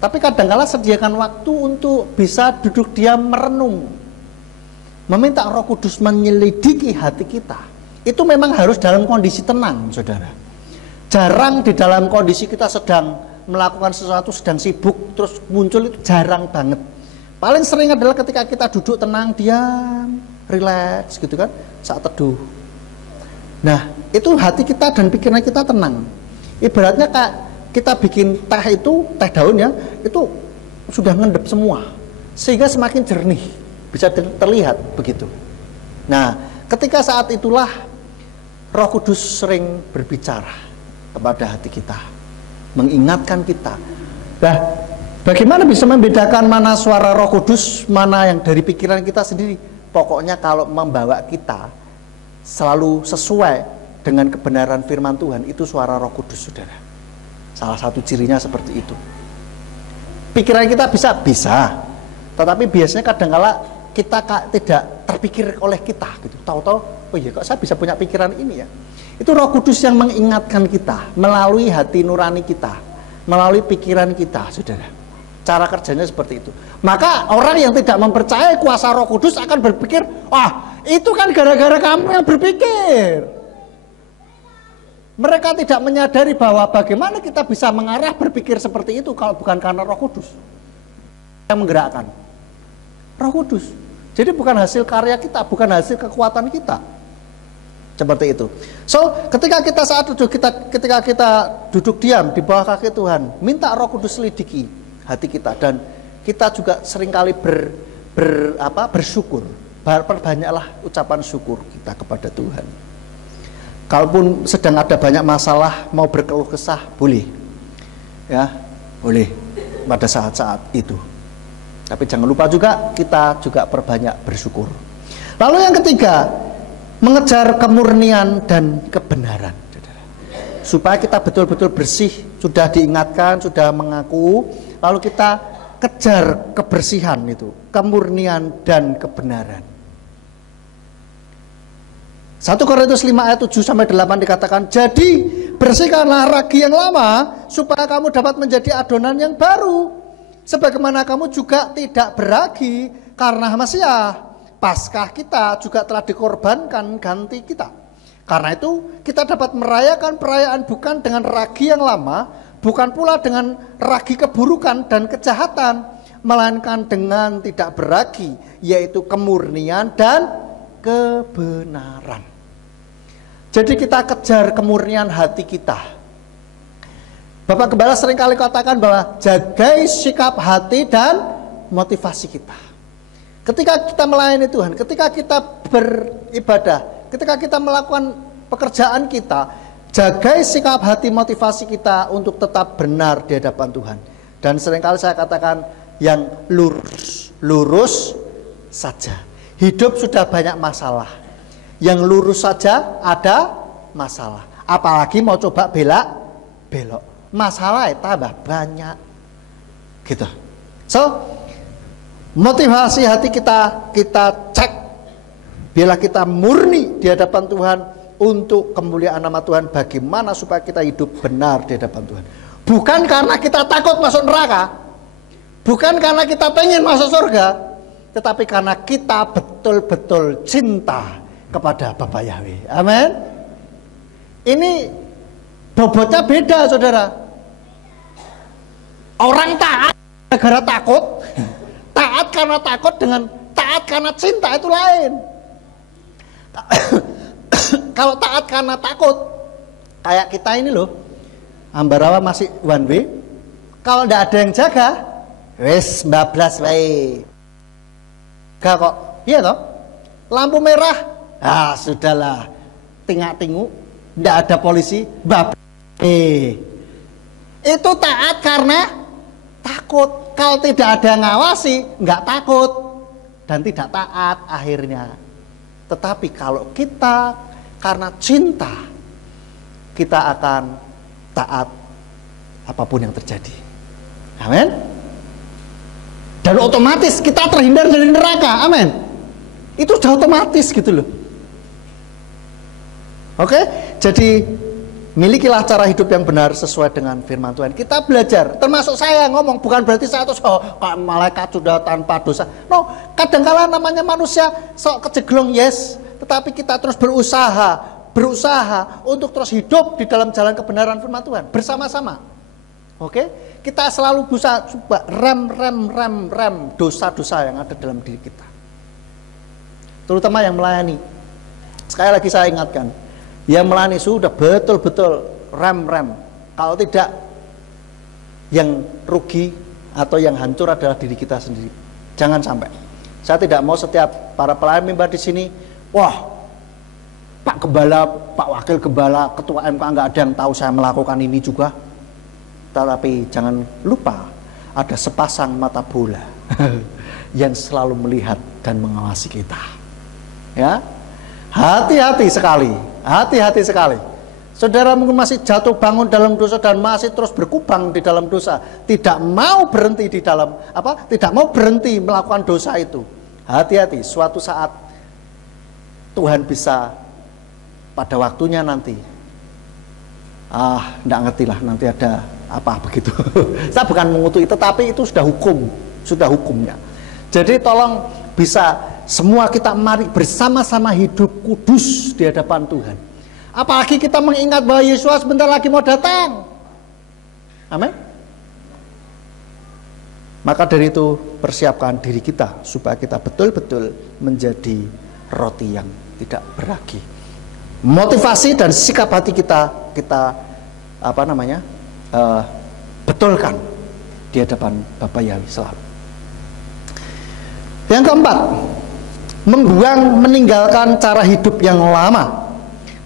Tapi kadang-kala sediakan waktu untuk bisa duduk diam merenung, meminta Roh Kudus menyelidiki hati kita. Itu memang harus dalam kondisi tenang, saudara. Jarang di dalam kondisi kita sedang melakukan sesuatu, sedang sibuk, terus muncul, itu jarang banget. Paling sering adalah ketika kita duduk tenang, diam, rileks gitu kan, saat teduh. Nah, itu hati kita dan pikiran kita tenang. Ibaratnya kayak kita bikin teh itu, teh daun ya, itu sudah ngendep semua, sehingga semakin jernih, bisa terlihat begitu. Nah, ketika saat itulah Roh Kudus sering berbicara kepada hati kita, mengingatkan kita. Nah, bagaimana bisa membedakan mana suara Roh Kudus, mana yang dari pikiran kita sendiri? Pokoknya kalau membawa kita selalu sesuai dengan kebenaran firman Tuhan, itu suara Roh Kudus, saudara. Salah satu cirinya seperti itu. Pikiran kita bisa, tetapi biasanya kadang-kala kita tidak terpikir oleh kita gitu. Tahu-tahu, oh iya kok saya bisa punya pikiran ini ya. Itu Roh Kudus yang mengingatkan kita melalui hati nurani kita, melalui pikiran kita, saudara. Cara kerjanya seperti itu. Maka orang yang tidak mempercayai kuasa Roh Kudus akan berpikir, wah itu kan gara-gara kamu yang berpikir. Mereka tidak menyadari bahwa bagaimana kita bisa mengarah berpikir seperti itu kalau bukan karena Roh Kudus yang menggerakkan. Roh Kudus. Jadi bukan hasil karya kita, bukan hasil kekuatan kita. Seperti itu. So, ketika kita duduk diam di bawah kaki Tuhan, minta Roh Kudus selidiki hati kita, dan kita juga seringkali bersyukur. Perbanyaklah ucapan syukur kita kepada Tuhan. Kalaupun sedang ada banyak masalah, mau berkeluh kesah, boleh. Ya, boleh pada saat-saat itu. Tapi jangan lupa juga kita juga perbanyak bersyukur. Lalu yang ketiga, mengejar kemurnian dan kebenaran, supaya kita betul-betul bersih. Sudah diingatkan, sudah mengaku, lalu kita kejar kebersihan itu, kemurnian dan kebenaran. 1 Korintus 5 ayat 7 sampai 8 dikatakan, jadi bersihkanlah ragi yang lama supaya kamu dapat menjadi adonan yang baru, sebagaimana kamu juga tidak beragi karena Mesias Paskah kita juga telah dikorbankan ganti kita. Karena itu kita dapat merayakan perayaan bukan dengan ragi yang lama, bukan pula dengan ragi keburukan dan kejahatan, melainkan dengan tidak beragi, yaitu kemurnian dan kebenaran. Jadi kita kejar kemurnian hati kita. Bapak Gembala seringkali katakan bahwa jagai sikap hati dan motivasi kita. Ketika kita melayani Tuhan, ketika kita beribadah, ketika kita melakukan pekerjaan kita, jagai sikap hati motivasi kita untuk tetap benar di hadapan Tuhan. Dan seringkali saya katakan yang lurus saja. Hidup sudah banyak masalah. Yang lurus saja ada masalah. Apalagi mau coba belok. Masalah tambah banyak. Gitu. So, motivasi hati kita cek. Bila kita murni di hadapan Tuhan untuk kemuliaan nama Tuhan, bagaimana supaya kita hidup benar di hadapan Tuhan. Bukan karena kita takut masuk neraka, bukan karena kita pengen masuk surga, tetapi karena kita betul-betul cinta kepada Bapa Yahweh. Amin. Ini bobotnya beda, saudara. Orang taat gara-gara takut, taat karena takut dengan taat karena cinta itu lain. Kalau taat karena takut, kayak kita ini loh, Ambarawa masih one way. Kalau tidak ada yang jaga, wes 14 wae. Gak kok, iya toh? Lampu merah, sudahlah, tingak-tingu, tidak ada polisi, itu taat karena takut. Kalau tidak ada yang ngawasi, nggak takut dan tidak taat akhirnya. Tetapi kalau kita karena cinta, kita akan taat apapun yang terjadi. Amin. Dan otomatis kita terhindar dari neraka. Amin. Itu sudah otomatis gitu loh. Oke, jadi milikilah cara hidup yang benar sesuai dengan firman Tuhan. Kita belajar, termasuk saya ngomong, bukan berarti saya terus malaikat sudah tanpa dosa. No, kadangkala namanya manusia sok kejeglong, yes. Tetapi kita terus berusaha untuk terus hidup di dalam jalan kebenaran firman Tuhan bersama-sama. Oke, kita selalu bisa coba rem dosa-dosa yang ada dalam diri kita. Terutama yang melayani. Sekali lagi saya ingatkan, yang melayani sudah betul-betul rem. Kalau tidak, yang rugi atau yang hancur adalah diri kita sendiri. Jangan sampai. Saya tidak mau setiap para pelayan mimbar di sini, wah, Pak Gembala, Pak Wakil Gembala, Ketua MK nggak ada yang tahu saya melakukan ini juga. Tetapi jangan lupa ada sepasang mata bola yang selalu melihat dan mengawasi kita. Ya, hati-hati sekali. Saudara mungkin masih jatuh bangun dalam dosa dan masih terus berkubang di dalam dosa, tidak mau berhenti di dalam tidak mau berhenti melakukan dosa itu. Hati-hati, suatu saat Tuhan bisa pada waktunya nanti. Enggak ngerti lah, nanti ada apa begitu. Saya bukan mengutuk, tetapi itu sudah hukumnya. Jadi tolong bisa semua kita mari bersama-sama hidup kudus di hadapan Tuhan. Apalagi kita mengingat bahwa Yesus sebentar lagi mau datang. Amin. Maka dari itu persiapkan diri kita supaya kita betul-betul menjadi roti yang tidak beragi. Motivasi dan sikap hati kita betulkan di hadapan Bapa Yahweh selalu. Yang keempat, meninggalkan cara hidup yang lama.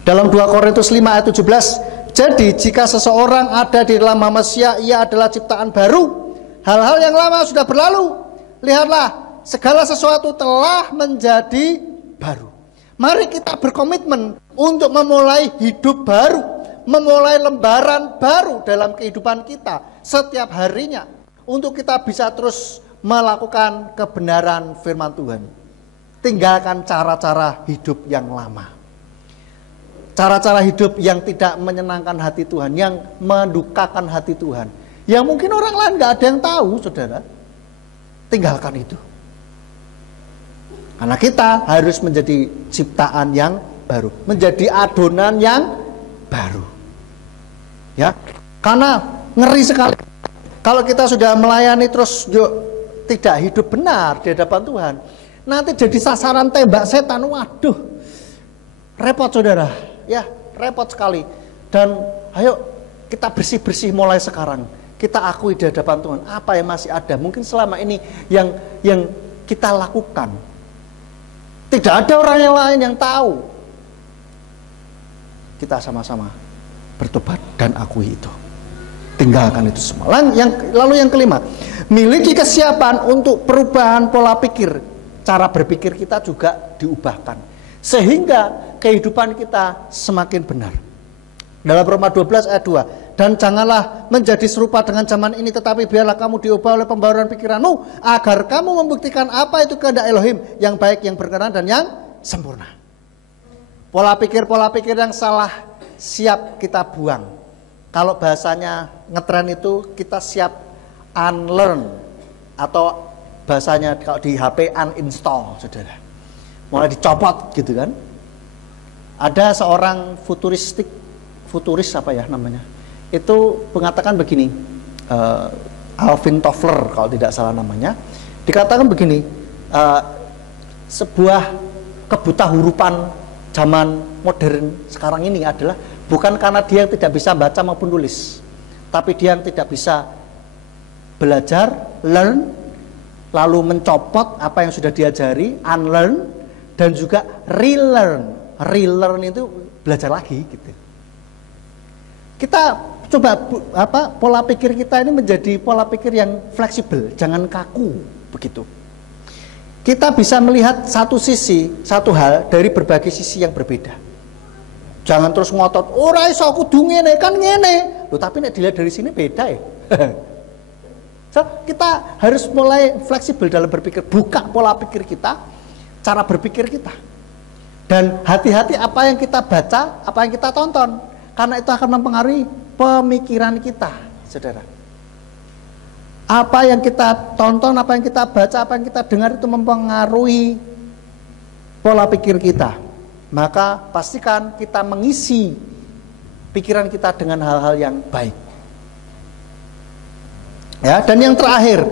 Dalam 2 Korintus 5 ayat 17, jadi jika seseorang ada di dalam Mesias, ia adalah ciptaan baru. Hal-hal yang lama sudah berlalu. Lihatlah, segala sesuatu telah menjadi baru. Mari kita berkomitmen untuk memulai hidup baru, memulai lembaran baru dalam kehidupan kita setiap harinya, untuk kita bisa terus melakukan kebenaran firman Tuhan. Tinggalkan cara-cara hidup yang lama. Cara-cara hidup yang tidak menyenangkan hati Tuhan, yang mendukakan hati Tuhan, yang mungkin orang lain gak ada yang tahu, saudara. Tinggalkan itu. Karena kita harus menjadi ciptaan yang baru, menjadi adonan yang baru. Ya, karena ngeri sekali kalau kita sudah melayani terus tidak hidup benar di hadapan Tuhan, nanti jadi sasaran tembak setan. Waduh, repot saudara, ya repot sekali. Dan ayo kita bersih-bersih mulai sekarang. Kita akui di hadapan Tuhan apa yang masih ada. Mungkin selama ini yang kita lakukan, tidak ada orang yang lain yang tahu. Kita sama-sama bertobat dan akui itu. Tinggalkan itu semua. Lalu yang kelima, miliki kesiapan untuk perubahan pola pikir. Cara berpikir kita juga diubahkan, sehingga kehidupan kita semakin benar. Dalam Roma 12 ayat 2, dan janganlah menjadi serupa dengan zaman ini, tetapi biarlah kamu diubah oleh pembaharuan pikiranmu, agar kamu membuktikan apa itu kehendak Elohim, yang baik, yang berkenan, dan yang sempurna. Pola pikir yang salah siap kita buang. Kalau bahasanya ngetren itu, kita siap unlearn, atau bahasanya kalau di HP uninstall, saudara. Mulai dicopot gitu kan. Ada seorang futuris apa ya namanya, itu mengatakan begini, Alvin Toffler kalau tidak salah namanya, dikatakan begini, sebuah kebutahurupan zaman modern sekarang ini adalah bukan karena dia yang tidak bisa baca maupun tulis, tapi dia yang tidak bisa belajar, learn, lalu mencopot apa yang sudah diajari, unlearn, dan juga relearn. Relearn itu belajar lagi gitu. Kita coba pola pikir kita ini menjadi pola pikir yang fleksibel, jangan kaku begitu. Kita bisa melihat satu hal dari berbagai sisi yang berbeda. Jangan terus ngotot, ora iso kudu ngene kan ngene. Loh, tapi nek dilihat dari sini beda ya. So, kita harus mulai fleksibel dalam berpikir, buka pola pikir kita, cara berpikir kita. Dan hati-hati apa yang kita baca, apa yang kita tonton, karena itu akan mempengaruhi pemikiran kita, saudara. Apa yang kita tonton, apa yang kita baca, apa yang kita dengar itu mempengaruhi pola pikir kita. Maka pastikan kita mengisi pikiran kita dengan hal-hal yang baik. Ya, dan yang terakhir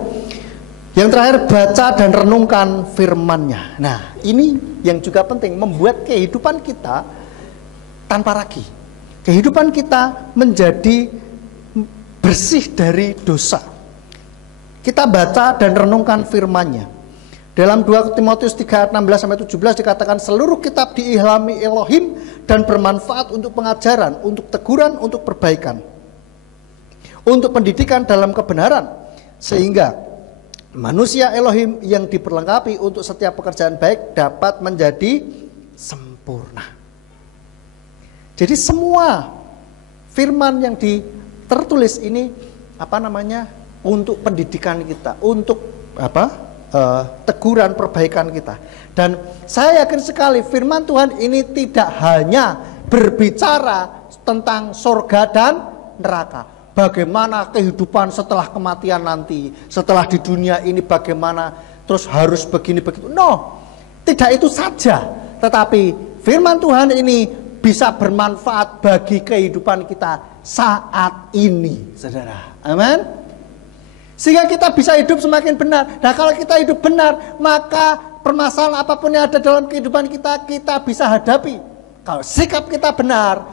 baca dan renungkan firman-Nya. Nah, ini yang juga penting, membuat kehidupan kita tanpa ragi. Kehidupan kita menjadi bersih dari dosa. Kita baca dan renungkan firman-Nya. Dalam 2 Timotius 3 ayat 16-17 dikatakan seluruh kitab diilhami Elohim dan bermanfaat untuk pengajaran, untuk teguran, untuk perbaikan, untuk pendidikan dalam kebenaran, sehingga manusia Elohim yang diperlengkapi untuk setiap pekerjaan baik dapat menjadi sempurna. Jadi semua firman yang tertulis ini untuk pendidikan kita, untuk teguran perbaikan kita. Dan saya yakin sekali firman Tuhan ini tidak hanya berbicara tentang surga dan neraka, bagaimana kehidupan setelah kematian nanti, setelah di dunia ini bagaimana, terus harus begini begitu. No, tidak itu saja, tetapi firman Tuhan ini bisa bermanfaat bagi kehidupan kita saat ini, saudara. Amin. Sehingga kita bisa hidup semakin benar. Nah, kalau kita hidup benar, maka permasalahan apapun yang ada dalam kehidupan kita, kita bisa hadapi. Kalau sikap kita benar,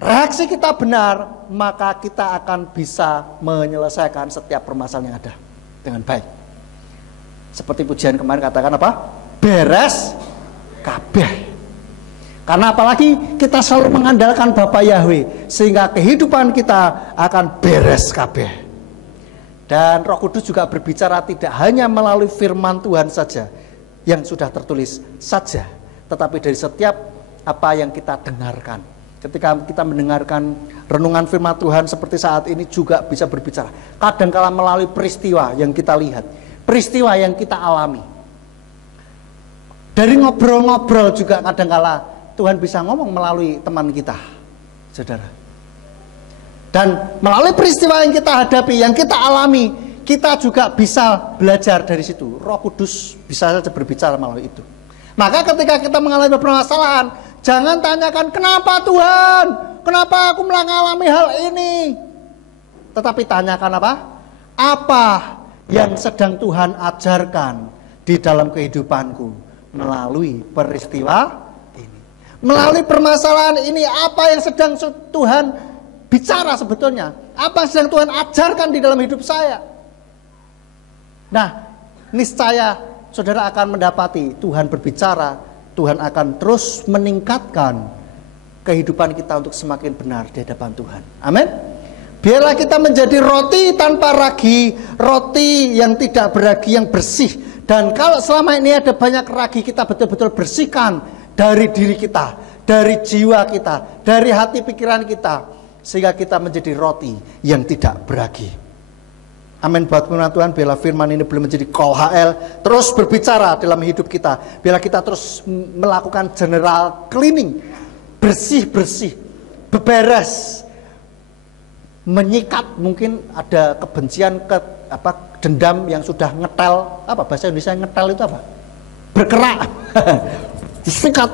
reaksi kita benar, maka kita akan bisa menyelesaikan setiap permasalahan yang ada dengan baik. Seperti pujian kemarin katakan apa? Beres kabeh. Karena apalagi kita selalu mengandalkan Bapa Yahweh, sehingga kehidupan kita akan beres kabeh. Dan Roh Kudus juga berbicara tidak hanya melalui firman Tuhan saja yang sudah tertulis saja, tetapi dari setiap apa yang kita dengarkan. Ketika kita mendengarkan renungan firman Tuhan seperti saat ini juga bisa berbicara. Kadang-kala melalui peristiwa yang kita lihat, peristiwa yang kita alami. Dari ngobrol-ngobrol juga kadang-kala Tuhan bisa ngomong melalui teman kita, saudara. Dan melalui peristiwa yang kita hadapi, yang kita alami, kita juga bisa belajar dari situ. Roh Kudus bisa saja berbicara melalui itu. Maka ketika kita mengalami permasalahan, jangan tanyakan kenapa Tuhan, kenapa aku mengalami hal ini. Tetapi tanyakan apa? Apa yang sedang Tuhan ajarkan di dalam kehidupanku melalui peristiwa ini. Melalui permasalahan ini, apa yang sedang Tuhan bicara sebetulnya? Apa yang sedang Tuhan ajarkan di dalam hidup saya? Nah, niscaya saudara akan mendapati Tuhan berbicara, Tuhan akan terus meningkatkan kehidupan kita untuk semakin benar di hadapan Tuhan. Amin. Biarlah kita menjadi roti tanpa ragi, roti yang tidak beragi, yang bersih. Dan kalau selama ini ada banyak ragi, kita betul-betul bersihkan dari diri kita, dari jiwa kita, dari hati pikiran kita, sehingga kita menjadi roti yang tidak beragi. Amin. Buat firman Tuhan, biarlah firman ini belum menjadi KHL, terus berbicara dalam hidup kita. Biarlah kita terus melakukan general cleaning, bersih-bersih, beberes, menyikat. Mungkin ada kebencian, dendam yang sudah ngetel. Apa bahasa Indonesia ngetel itu apa? Berkerak. Disikat.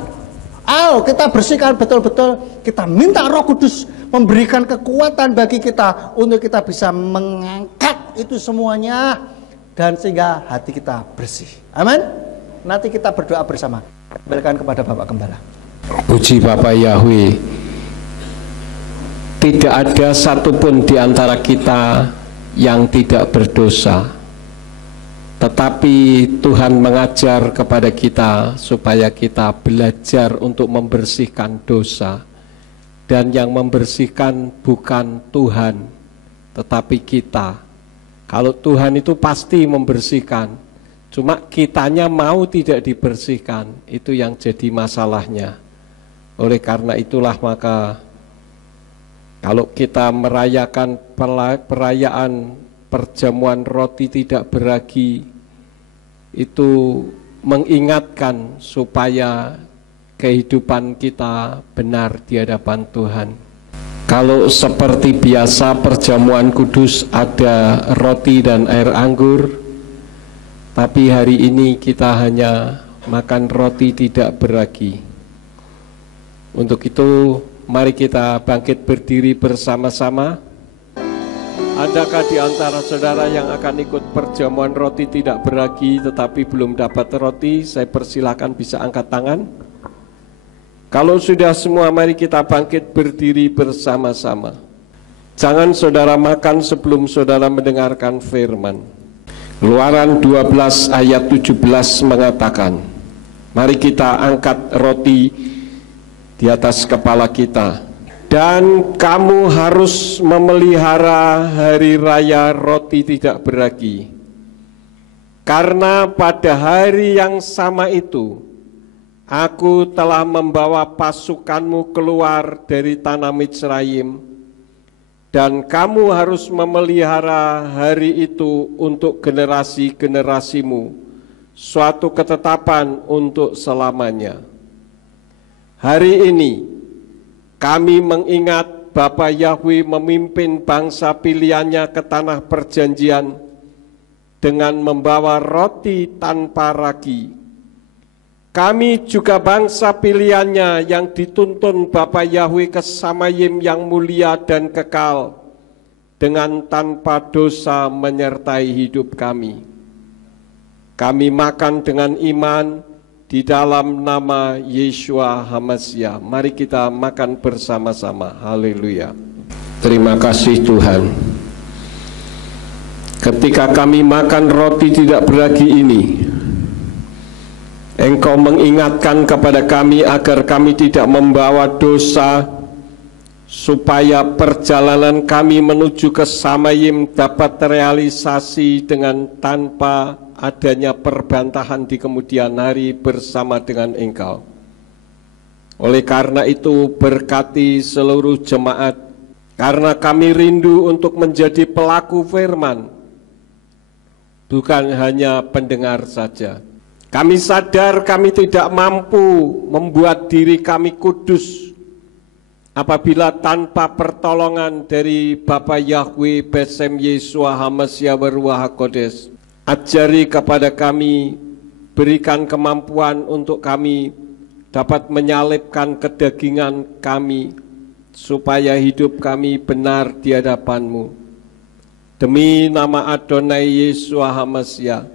Kita bersihkan betul-betul. Kita minta Roh Kudus memberikan kekuatan bagi kita untuk kita bisa mengangkat itu semuanya, dan sehingga hati kita bersih. Amin. Nanti kita berdoa bersama. Kembalikan kepada Bapak Gembala. Puji Bapak Yahweh. Tidak ada satupun di antara kita yang tidak berdosa, tetapi Tuhan mengajar kepada kita supaya kita belajar untuk membersihkan dosa. Dan yang membersihkan bukan Tuhan, tetapi kita. Kalau Tuhan itu pasti membersihkan, cuma kitanya mau tidak dibersihkan, itu yang jadi masalahnya. Oleh karena itulah maka kalau kita merayakan perayaan perjamuan roti tidak beragi, itu mengingatkan supaya kehidupan kita benar di hadapan Tuhan. Kalau seperti biasa perjamuan kudus ada roti dan air anggur, tapi hari ini kita hanya makan roti tidak beragi. Untuk itu mari kita bangkit berdiri bersama-sama. Adakah di antara saudara yang akan ikut perjamuan roti tidak beragi tetapi belum dapat roti? Saya persilakan bisa angkat tangan. Kalau sudah semua, mari kita bangkit berdiri bersama-sama. Jangan saudara makan sebelum saudara mendengarkan firman. Keluaran 12 ayat 17 mengatakan, mari kita angkat roti di atas kepala kita. Dan kamu harus memelihara hari raya roti tidak beragi. Karena pada hari yang sama itu, aku telah membawa pasukanmu keluar dari tanah Mitsraim, dan kamu harus memelihara hari itu untuk generasi-generasimu, suatu ketetapan untuk selamanya. Hari ini kami mengingat Bapa Yahweh memimpin bangsa pilihannya ke tanah perjanjian dengan membawa roti tanpa ragi. Kami juga bangsa pilihannya yang dituntun Bapa Yahweh ke Samayim yang mulia dan kekal, dengan tanpa dosa menyertai hidup kami. Kami makan dengan iman di dalam nama Yeshua HaMashiach. Mari kita makan bersama-sama. Haleluya. Terima kasih Tuhan. Ketika kami makan roti tidak beragi ini, Engkau mengingatkan kepada kami agar kami tidak membawa dosa, supaya perjalanan kami menuju ke Samayim dapat terrealisasi dengan tanpa adanya perbantahan di kemudian hari bersama dengan Engkau. Oleh karena itu, berkati seluruh jemaat, karena kami rindu untuk menjadi pelaku firman, bukan hanya pendengar saja. Kami sadar kami tidak mampu membuat diri kami kudus apabila tanpa pertolongan dari Bapa Yahweh Besem Yeshua HaMashiach Ruach HaKodes. Ajari kepada kami berikan kemampuan untuk kami dapat menyalipkan kedagingan kami, supaya hidup kami benar di hadapan-Mu. Demi nama Adonai Yeshua HaMashiach,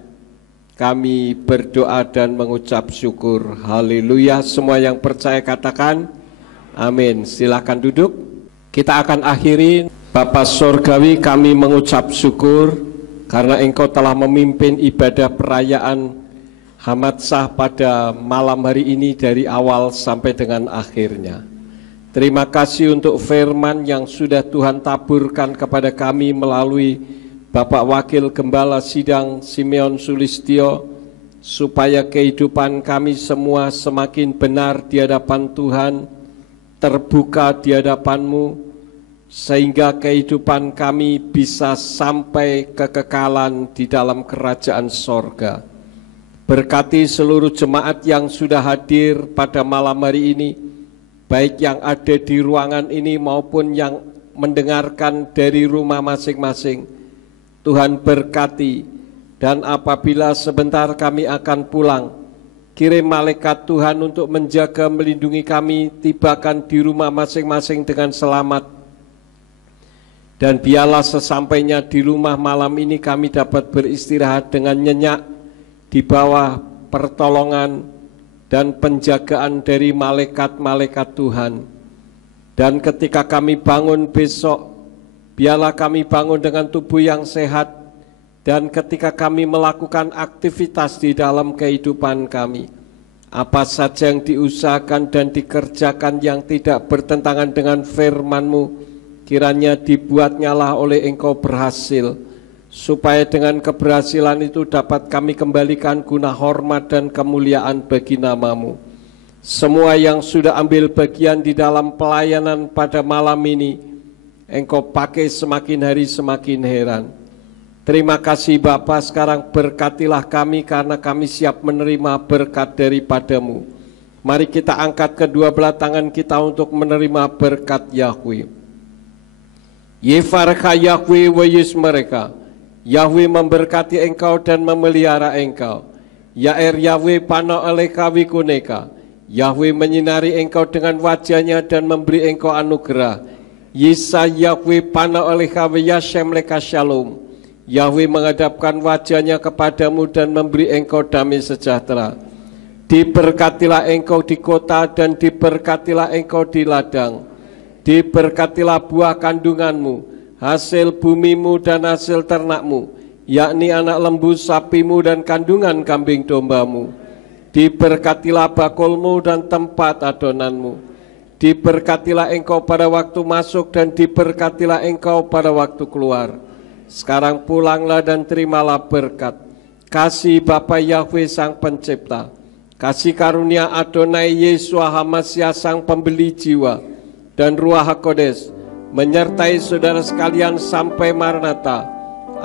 kami berdoa dan mengucap syukur. Haleluya. Semua yang percaya katakan amin. Silakan duduk. Kita akan akhiri. Bapa Sorgawi, kami mengucap syukur karena Engkau telah memimpin ibadah perayaan Hamatsah pada malam hari ini dari awal sampai dengan akhirnya. Terima kasih untuk firman yang sudah Tuhan taburkan kepada kami melalui Bapak Wakil Gembala Sidang Simeon Sulistyo, supaya kehidupan kami semua semakin benar di hadapan Tuhan, terbuka di hadapan-Mu, sehingga kehidupan kami bisa sampai kekekalan di dalam kerajaan sorga. Berkati seluruh jemaat yang sudah hadir pada malam hari ini, baik yang ada di ruangan ini maupun yang mendengarkan dari rumah masing-masing. Tuhan berkati, dan apabila sebentar kami akan pulang, kirim malaikat Tuhan untuk menjaga melindungi kami, tibakan di rumah masing-masing dengan selamat. Dan biarlah sesampainya di rumah malam ini kami dapat beristirahat dengan nyenyak di bawah pertolongan dan penjagaan dari malaikat-malaikat Tuhan. Dan ketika kami bangun besok, biarlah kami bangun dengan tubuh yang sehat, dan ketika kami melakukan aktivitas di dalam kehidupan kami, apa saja yang diusahakan dan dikerjakan yang tidak bertentangan dengan firman-Mu, kiranya dibuatnyalah oleh Engkau berhasil, supaya dengan keberhasilan itu dapat kami kembalikan guna hormat dan kemuliaan bagi nama-Mu. Semua yang sudah ambil bagian di dalam pelayanan pada malam ini, Engkau pakai semakin hari semakin heran. Terima kasih Bapa, sekarang berkatilah kami karena kami siap menerima berkat daripada-Mu. Mari kita angkat kedua belah tangan kita untuk menerima berkat Yahweh. Yefarcha Yahweh wa yismereka. Yahweh memberkati engkau dan memelihara engkau. Yair Yahweh pano aleka wikuneka. Yahweh menyinari engkau dengan wajahnya dan memberi engkau anugerah. Yisa Yahweh pano aleka wiyashem leka shalom. Yahweh menghadapkan wajahnya kepadamu dan memberi engkau damai sejahtera. Diberkatilah engkau di kota dan diberkatilah engkau di ladang. Diberkatilah buah kandunganmu, hasil bumimu dan hasil ternakmu, yakni anak lembu sapimu dan kandungan kambing dombamu. Diberkatilah bakulmu dan tempat adonanmu. Diberkatilah engkau pada waktu masuk dan diberkatilah engkau pada waktu keluar. Sekarang pulanglah dan terimalah berkat. Kasih Bapa Yahweh Sang Pencipta, kasih karunia Adonai Yeshua HaMashiach Sang Pembeli jiwa, dan Ruach HaKodes menyertai saudara sekalian sampai Maranatha.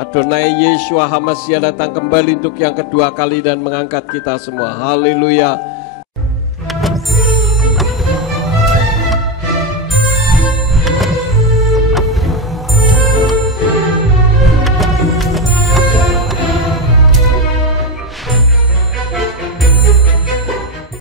Adonai Yeshua HaMashiach datang kembali untuk yang kedua kali dan mengangkat kita semua. Haleluya.